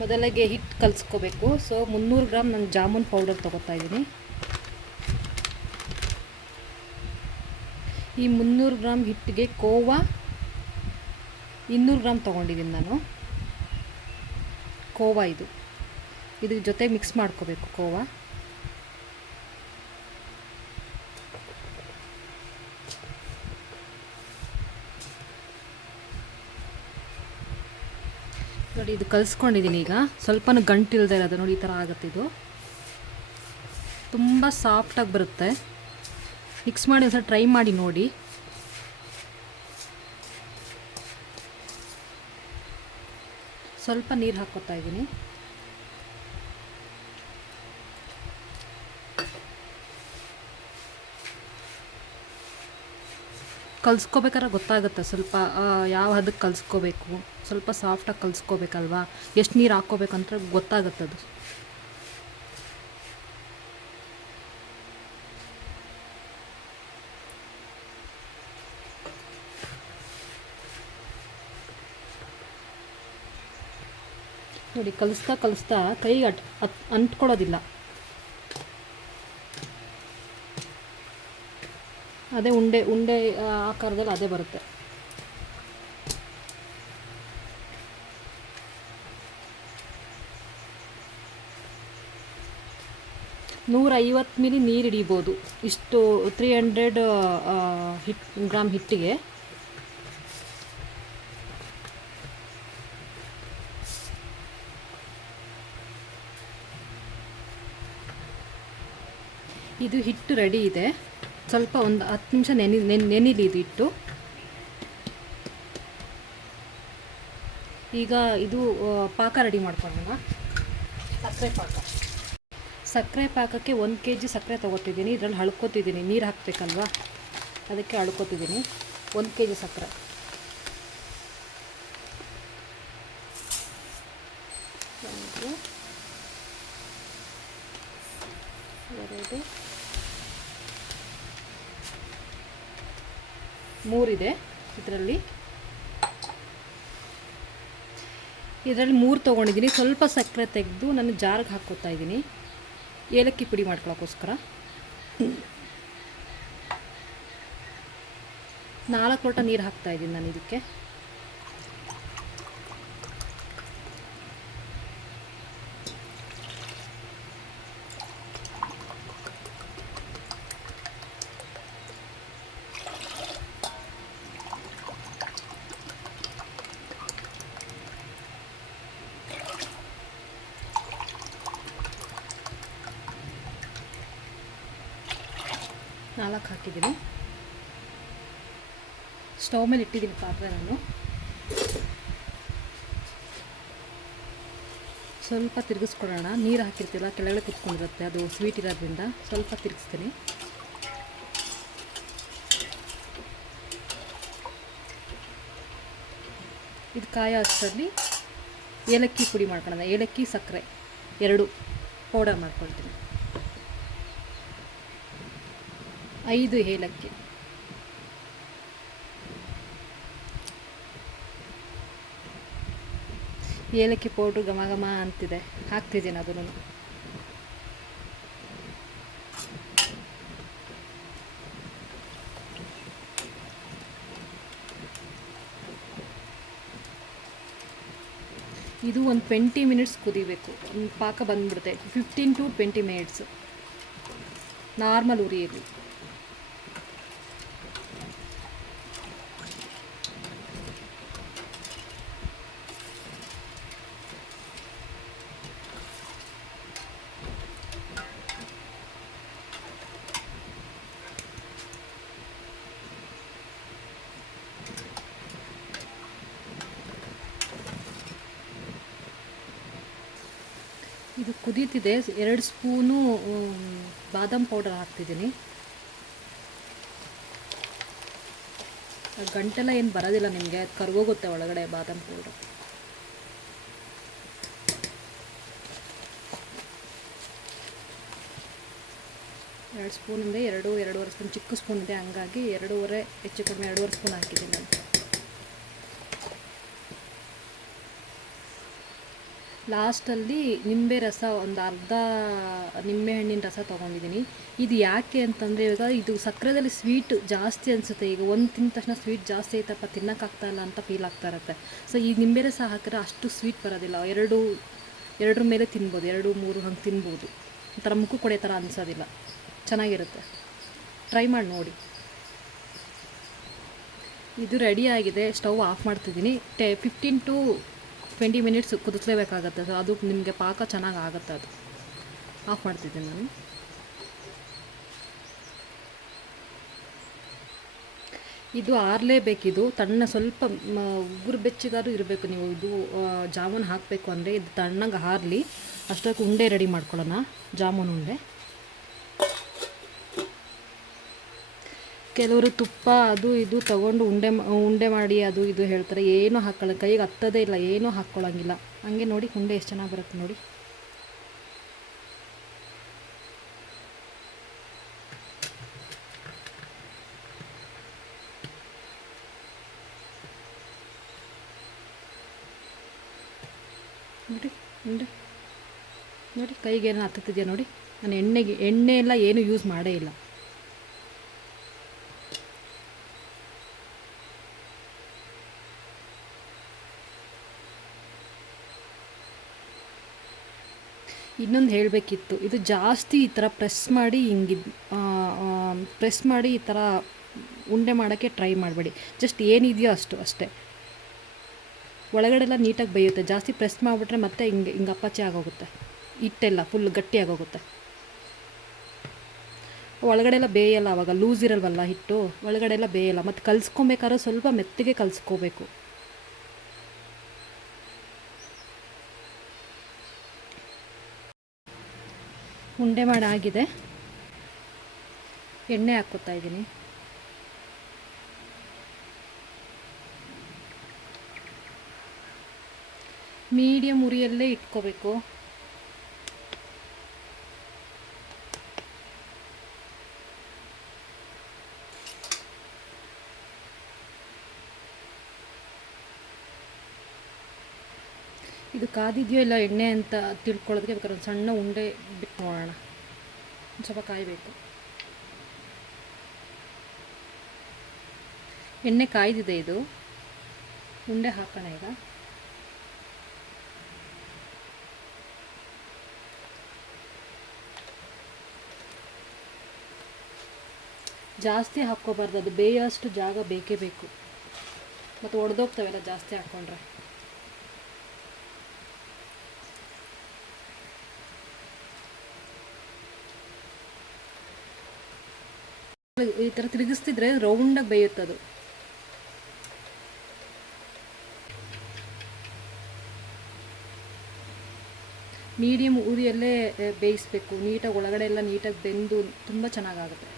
ಮೊದಲಿಗೆ ಹಿಟ್ಟು ಕಲಿಸ್ಕೋಬೇಕು. So 300 gram ನಾನು ಜಾಮೂನ್ ಪೌಡರ್ ತೊಗೋತಾ ಇದ್ದೀನಿ. ಈ 300 ಗ್ರಾಮ್ ಹಿಟ್ಟಿಗೆ ಕೋವಾ 200 ಗ್ರಾಮ್ ತೊಗೊಂಡಿದ್ದೀನಿ ನಾನು. ಕೋವಾ ಇದ್ರ ಜೊತೆ ಮಿಕ್ಸ್ ಮಾಡ್ಕೋಬೇಕು. ಕೋವಾ ನೋಡಿ, ಇದು ಕಲಿಸ್ಕೊಂಡಿದ್ದೀನಿ. ಈಗ ಸ್ವಲ್ಪನೂ ಗಂಟಿಲ್ಲದೆ ಇರೋದು ನೋಡಿ, ಈ ಥರ ಆಗುತ್ತೆ. ಇದು ತುಂಬ ಸಾಫ್ಟಾಗಿ ಬರುತ್ತೆ. ಮಿಕ್ಸ್ ಮಾಡಿ ಒಂದ್ಸಲ ಟ್ರೈ ಮಾಡಿ ನೋಡಿ. ಸ್ವಲ್ಪ ನೀರು ಹಾಕ್ಕೋತಾ ಇದ್ದೀನಿ. ಕಲಿಸ್ಕೋಬೇಕಾದ್ರೆ ಗೊತ್ತಾಗುತ್ತೆ ಸ್ವಲ್ಪ ಯಾವ ಹದಕ್ಕೆ ಕಲಿಸ್ಕೋಬೇಕು. ಸ್ವಲ್ಪ ಸಾಫ್ಟಾಗಿ ಕಲಿಸ್ಕೋಬೇಕಲ್ವಾ, ಎಷ್ಟು ನೀರು ಹಾಕ್ಕೋಬೇಕಂತ ಗೊತ್ತಾಗುತ್ತೆ ಅದು. ನೋಡಿ, ಕಲಿಸ್ತಾ ಕೈಗೆ ಅಂಟ್ಕೊಳ್ಳೋದಿಲ್ಲ. ಅದೇ ಉಂಡೆ ಆಕಾರದಲ್ಲಿ ಅದೇ ಬರುತ್ತೆ. $150 ml ನೀರು ಹಿಡಿಬೋದು. ಇಷ್ಟು 300 ಗ್ರಾಮ್ ಹಿಟ್ಟಿಗೆ. ಇದು ಹಿಟ್ಟು ರೆಡಿ ಇದೆ. ಸ್ವಲ್ಪ ಒಂದು 10 ನಿಮಿಷ ನೆನಿಲಿ ಇದು ಹಿಟ್ಟು. ಈಗ ಇದು ಪಾಕ ರೆಡಿ ಮಾಡ್ಕೊಳ್ಳೋಣ. ಸಕ್ಕರೆ ಪಾಕಕ್ಕೆ 1 kg ಸಕ್ಕರೆ ತೊಗೊತಿದ್ದೀನಿ. ಇದರಲ್ಲಿ ಹಳ್ಕೊತಿದ್ದೀನಿ, ನೀರು ಹಾಕಬೇಕಲ್ವಾ, ಅದಕ್ಕೆ ಹಳ್ಕೊತಿದ್ದೀನಿ. 1 kg ಸಕ್ಕರೆ. ಮೂರಿದೆ ಇದರಲ್ಲಿ 3 ತೊಗೊಂಡಿದ್ದೀನಿ. ಸ್ವಲ್ಪ ಸಕ್ಕರೆ ತೆಗೆದು ನಾನು ಜಾರ್ಗೆ ಹಾಕ್ಕೋತಾ ಇದ್ದೀನಿ, ಏಲಕ್ಕಿ ಪುಡಿ ಮಾಡ್ಕೊಳ್ಳೋಕ್ಕೋಸ್ಕರ. 4 ಲೋಟ ನೀರು ಹಾಕ್ತಾ ಇದ್ದೀನಿ ನಾನು ಇದಕ್ಕೆ. ನಾಲ್ಕು ಹಾಕಿದ್ದೀನಿ. ಸ್ಟವ್ ಮೇಲೆ ಇಟ್ಟಿದ್ದೀನಿ ಪಾತ್ರೆ ನಾನು. ಸ್ವಲ್ಪ ತಿರುಗಿಸ್ಕೊಡೋಣ. ನೀರು ಹಾಕಿರ್ತಿಲ್ಲ, ಕೆಳಗಡೆ ಕುತ್ಕೊಂಡಿರುತ್ತೆ, ಅದು ಸ್ವೀಟ್ ಇರೋದ್ರಿಂದ ಸ್ವಲ್ಪ ತಿರುಗಿಸ್ತೀನಿ. ಇದು ಕಾಯೋ ಅಷ್ಟರಲ್ಲಿ ಏಲಕ್ಕಿ ಪುಡಿ ಮಾಡ್ಕೊಳ್ಳೋಣ. ಏಲಕ್ಕಿ ಸಕ್ಕರೆ 2 ಪೌಡರ್ ಮಾಡ್ಕೊಳ್ತೀನಿ. 5 ಏಲಕ್ಕಿ. ಏಲಕ್ಕಿ ಪೌಡ್ರು ಘಮ ಘಮ ಅಂತಿದೆ, ಹಾಕ್ತಿದ್ದೀನಿ ಅದನ್ನು. ಇದು ಒಂದು 20 ಮಿನಿಟ್ಸ್ ಕುದಿಬೇಕು. ಪಾಕ ಬಂದ್ಬಿಡುತ್ತೆ. 15 to 20 ಮಿನಿಟ್ಸ್ ನಾರ್ಮಲ್ ಉರಿಯಲ್ಲಿ. ಇದು ಕುದೀತಿದೆ. 2 ಸ್ಪೂನು ಬಾದಾಮ್ ಪೌಡರ್ ಹಾಕ್ತಿದ್ದೀನಿ. ಗಂಟೆಲ್ಲ ಏನು ಬರೋದಿಲ್ಲ ನಿಮಗೆ, ಕರ್ಗೋಗುತ್ತೆ ಒಳಗಡೆ ಬಾದಾಮ್ ಪೌಡರ್. ಎರಡು ಸ್ಪೂನಿಂದ 2-2.5 ಸ್ಪೂನ್, ಚಿಕ್ಕ ಸ್ಪೂನ್ ಇದೆ ಹಂಗಾಗಿ 2.5 ಹೆಚ್ಚು ಕಡಿಮೆ 2.5 ಸ್ಪೂನ್ ಹಾಕಿದ್ದೀನಿ. ಲಾಸ್ಟಲ್ಲಿ ನಿಂಬೆ ರಸ ಒಂದು ಅರ್ಧ ನಿಂಬೆಹಣ್ಣಿನ ರಸ ತೊಗೊಂಡಿದ್ದೀನಿ. ಇದು ಯಾಕೆ ಅಂತಂದರೆ, ಇವಾಗ ಇದು ಸಕ್ಕರೆದಲ್ಲಿ ಸ್ವೀಟ್ ಜಾಸ್ತಿ ಅನಿಸುತ್ತೆ. ಈಗ ಒಂದು ತಿಂದ ತಕ್ಷಣ ಸ್ವೀಟ್ ಜಾಸ್ತಿ ಆಯ್ತಪ್ಪ, ತಿನ್ನೋಕ್ಕಾಗ್ತಾಯಿಲ್ಲ ಅಂತ ಫೀಲ್ ಆಗ್ತಾ ಇರುತ್ತೆ. ಸೊ ಈ ನಿಂಬೆ ರಸ ಹಾಕಿದ್ರೆ ಅಷ್ಟು ಸ್ವೀಟ್ ಬರೋದಿಲ್ಲ. ಎರಡರ ಮೇಲೆ ತಿನ್ಬೋದು, 2-3 ಹಂಗೆ ತಿನ್ಬೋದು. ಒಂಥರ ಮುಖಕ್ಕೆ ಕೊಡೋ ಥರ ಅನಿಸೋದಿಲ್ಲ, ಚೆನ್ನಾಗಿರುತ್ತೆ. ಟ್ರೈ ಮಾಡಿ ನೋಡಿ. ಇದು ರೆಡಿ ಆಗಿದೆ. ಸ್ಟವ್ ಆಫ್ ಮಾಡ್ತಿದ್ದೀನಿ. 15 to 20 ಮಿನಿಟ್ಸ್ ಕುದಿಸ್ಲೇಬೇಕಾಗತ್ತೆ. ಸೊ ಅದು ನಿಮಗೆ ಪಾಕ ಚೆನ್ನಾಗಿ ಆಗುತ್ತೆ. ಅದು ಆಫ್ ಮಾಡ್ತಿದ್ದೀನಿ ನಾನು. ಇದು ಆರಲೇಬೇಕಿದು ತಣ್ಣ, ಸ್ವಲ್ಪ ಉಗುರು ಬೆಚ್ಚಗಾದ್ರೂ ಇರಬೇಕು. ನೀವು ಇದು ಜಾಮೂನು ಹಾಕಬೇಕು ಅಂದರೆ ಇದು ತಣ್ಣಗೆ ಆರಲಿ. ಅಷ್ಟೊತ್ತು ಉಂಡೆ ರೆಡಿ ಮಾಡ್ಕೊಳ್ಳೋಣ, ಜಾಮೂನು ಉಂಡೆ. ಕೆಲವರು ತುಪ್ಪ ಅದು ಇದು ತೊಗೊಂಡು ಉಂಡೆ ಮಾಡಿ ಅದು ಇದು ಹೇಳ್ತಾರೆ. ಏನೂ ಹಾಕ್ಕೊಳ್ಳೋ, ಕೈಗೆ ಹತ್ತೋದೇ ಇಲ್ಲ, ಏನೂ ಹಾಕ್ಕೊಳ್ಳೋಂಗಿಲ್ಲ. ಹಂಗೆ ನೋಡಿ ಉಂಡೆ ಎಷ್ಟು ಚೆನ್ನಾಗಿ ಬರುತ್ತೆ ನೋಡಿ. ನೋಡಿ ಉಂಡೆ ನೋಡಿ, ಕೈಗೇನು ಹತ್ತುತ್ತಿದೆಯಾ ನೋಡಿ. ನಾನು ಎಣ್ಣೆ ಎಲ್ಲ ಏನು ಯೂಸ್ ಮಾಡೇ ಇಲ್ಲ. ಇನ್ನೊಂದು ಹೇಳಬೇಕಿತ್ತು, ಇದು ಜಾಸ್ತಿ ಈ ಥರ ಪ್ರೆಸ್ ಮಾಡಿ ಈ ಥರ ಉಂಡೆ ಮಾಡೋಕ್ಕೆ ಟ್ರೈ ಮಾಡಬೇಡಿ. ಜಸ್ಟ್ ಏನಿದೆಯೋ ಅಷ್ಟೇ. ಒಳಗಡೆಲ್ಲ ನೀಟಾಗಿ ಬೇಯುತ್ತೆ. ಜಾಸ್ತಿ ಪ್ರೆಸ್ ಮಾಡಿಬಿಟ್ರೆ ಮತ್ತೆ ಹಿಂಗೆ ಅಪ್ಪಚ್ಚೆ ಆಗೋಗುತ್ತೆ. ಹಿಟ್ಟೆಲ್ಲ ಫುಲ್ ಗಟ್ಟಿ ಆಗೋಗುತ್ತೆ. ಒಳಗಡೆ ಎಲ್ಲ ಬೇಯಲ್ಲ, ಆವಾಗ ಲೂಸ್ ಇರಲ್ವಲ್ಲ ಹಿಟ್ಟು, ಒಳಗಡೆ ಎಲ್ಲ ಬೇಯಲ್ಲ. ಮತ್ತು ಕಲಿಸ್ಕೊಬೇಕಾದ್ರೆ ಸ್ವಲ್ಪ ಮೆತ್ತಗೆ ಕಲಿಸ್ಕೋಬೇಕು. ಉಂಡೆ ಮಾಡಾಗಿದೆ. ಎಣ್ಣೆ ಹಾಕ್ಕೊತಾ ಇದ್ದೀನಿ. ಮೀಡಿಯಮ್ ಉರಿಯಲ್ಲೇ ಇಟ್ಕೋಬೇಕು. ಇದು ಕಾದಿದೆಯೋ ಇಲ್ಲ ಎಣ್ಣೆ ಅಂತ ತಿಳ್ಕೊಳ್ಳೋದಕ್ಕೆ ಬೇಕಾದ್ರೆ ಒಂದು ಸಣ್ಣ ಉಂಡೆ ಬಿಟ್ಟು ನೋಡೋಣ. ಒಂದು ಸ್ವಲ್ಪ ಕಾಯಬೇಕು. ಎಣ್ಣೆ ಕಾಯ್ದಿದೆ. ಇದು ಉಂಡೆ ಹಾಕೋಣ ಈಗ. ಜಾಸ್ತಿ ಹಾಕ್ಕೋಬಾರ್ದು, ಅದು ಬೇಯೋಷ್ಟು ಜಾಗ ಬೇಕೇ ಬೇಕು. ಮತ್ತು ಒಡೆದೋಗ್ತವೆಲ್ಲ ಜಾಸ್ತಿ ಹಾಕ್ಕೊಂಡ್ರೆ. ಈ ಥರ ತಿರುಗಿಸ್ತಿದ್ರೆ ರೌಂಡಾಗಿ ಬೇಯುತ್ತದು. ಮೀಡಿಯಮ್ ಉರಿಯಲ್ಲೇ ಬೇಯಿಸಬೇಕು. ನೀಟಾಗಿ ಒಳಗಡೆ ಎಲ್ಲ ನೀಟಾಗಿ ಬೆಂದು ತುಂಬ ಚೆನ್ನಾಗಾಗುತ್ತೆ.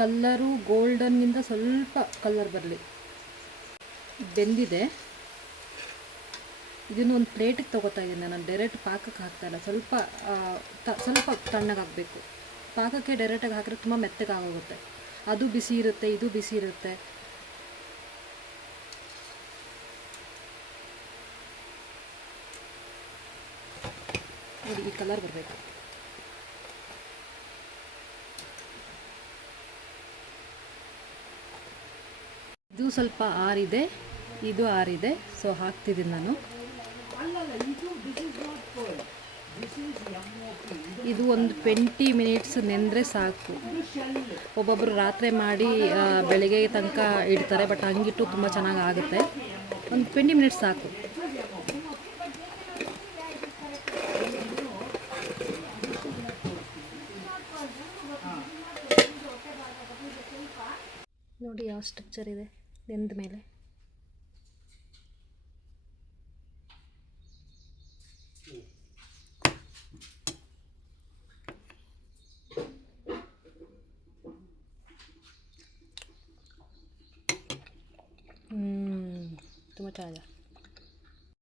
ಕಲ್ಲರು ಗೋಲ್ಡನ್ನಿಂದ ಸ್ವಲ್ಪ ಕಲರ್ ಬರಲಿ. ಬೆಂದಿದೆ. ಇದನ್ನು ಒಂದು ಪ್ಲೇಟಿಗೆ ತೊಗೋತಾ ಇದ್ದೀನಿ ನಾನು. ಡೈರೆಕ್ಟ್ ಪಾಕಕ್ಕೆ ಹಾಕ್ತಾಯಿಲ್ಲ. ಸ್ವಲ್ಪ ತಣ್ಣಗಾಗಬೇಕು. ಪಾಕಕ್ಕೆ ಡೈರೆಕ್ಟಾಗಿ ಹಾಕಿದ್ರೆ ತುಂಬ ಮೆತ್ತಗಾಗೋಗುತ್ತೆ. ಅದು ಬಿಸಿ ಇರುತ್ತೆ, ಇದು ಬಿಸಿ ಇರುತ್ತೆ. ನೋಡಿ ಈ ಕಲರ್ ಬರಬೇಕು. ಇದು ಸ್ವಲ್ಪ ಆರಿದೆ, ಇದು ಆರಿದೆ. ಸೊ ಹಾಕ್ತಿದ್ದೀನಿ ನಾನು. ಇದು ಒಂದು 20 ಮಿನಿಟ್ಸ್ ನೆಂದರೆ ಸಾಕು. ಒಬ್ಬೊಬ್ಬರು ರಾತ್ರಿ ಮಾಡಿ ಬೆಳಗ್ಗೆ ತನಕ ಇಡ್ತಾರೆ, ಬಟ್ ಹಂಗಿಟ್ಟು ತುಂಬ ಚೆನ್ನಾಗಿ ಆಗುತ್ತೆ. ಒಂದು 20 ಮಿನಿಟ್ಸ್ ಸಾಕು. ನೋಡಿ ಯಾವ ಸ್ಟ್ರಕ್ಚರ್ ಇದೆ ನೆಂದ ಮೇಲೆ. ತುಂಬ ಚೆನ್ನಾಗಿದೆ.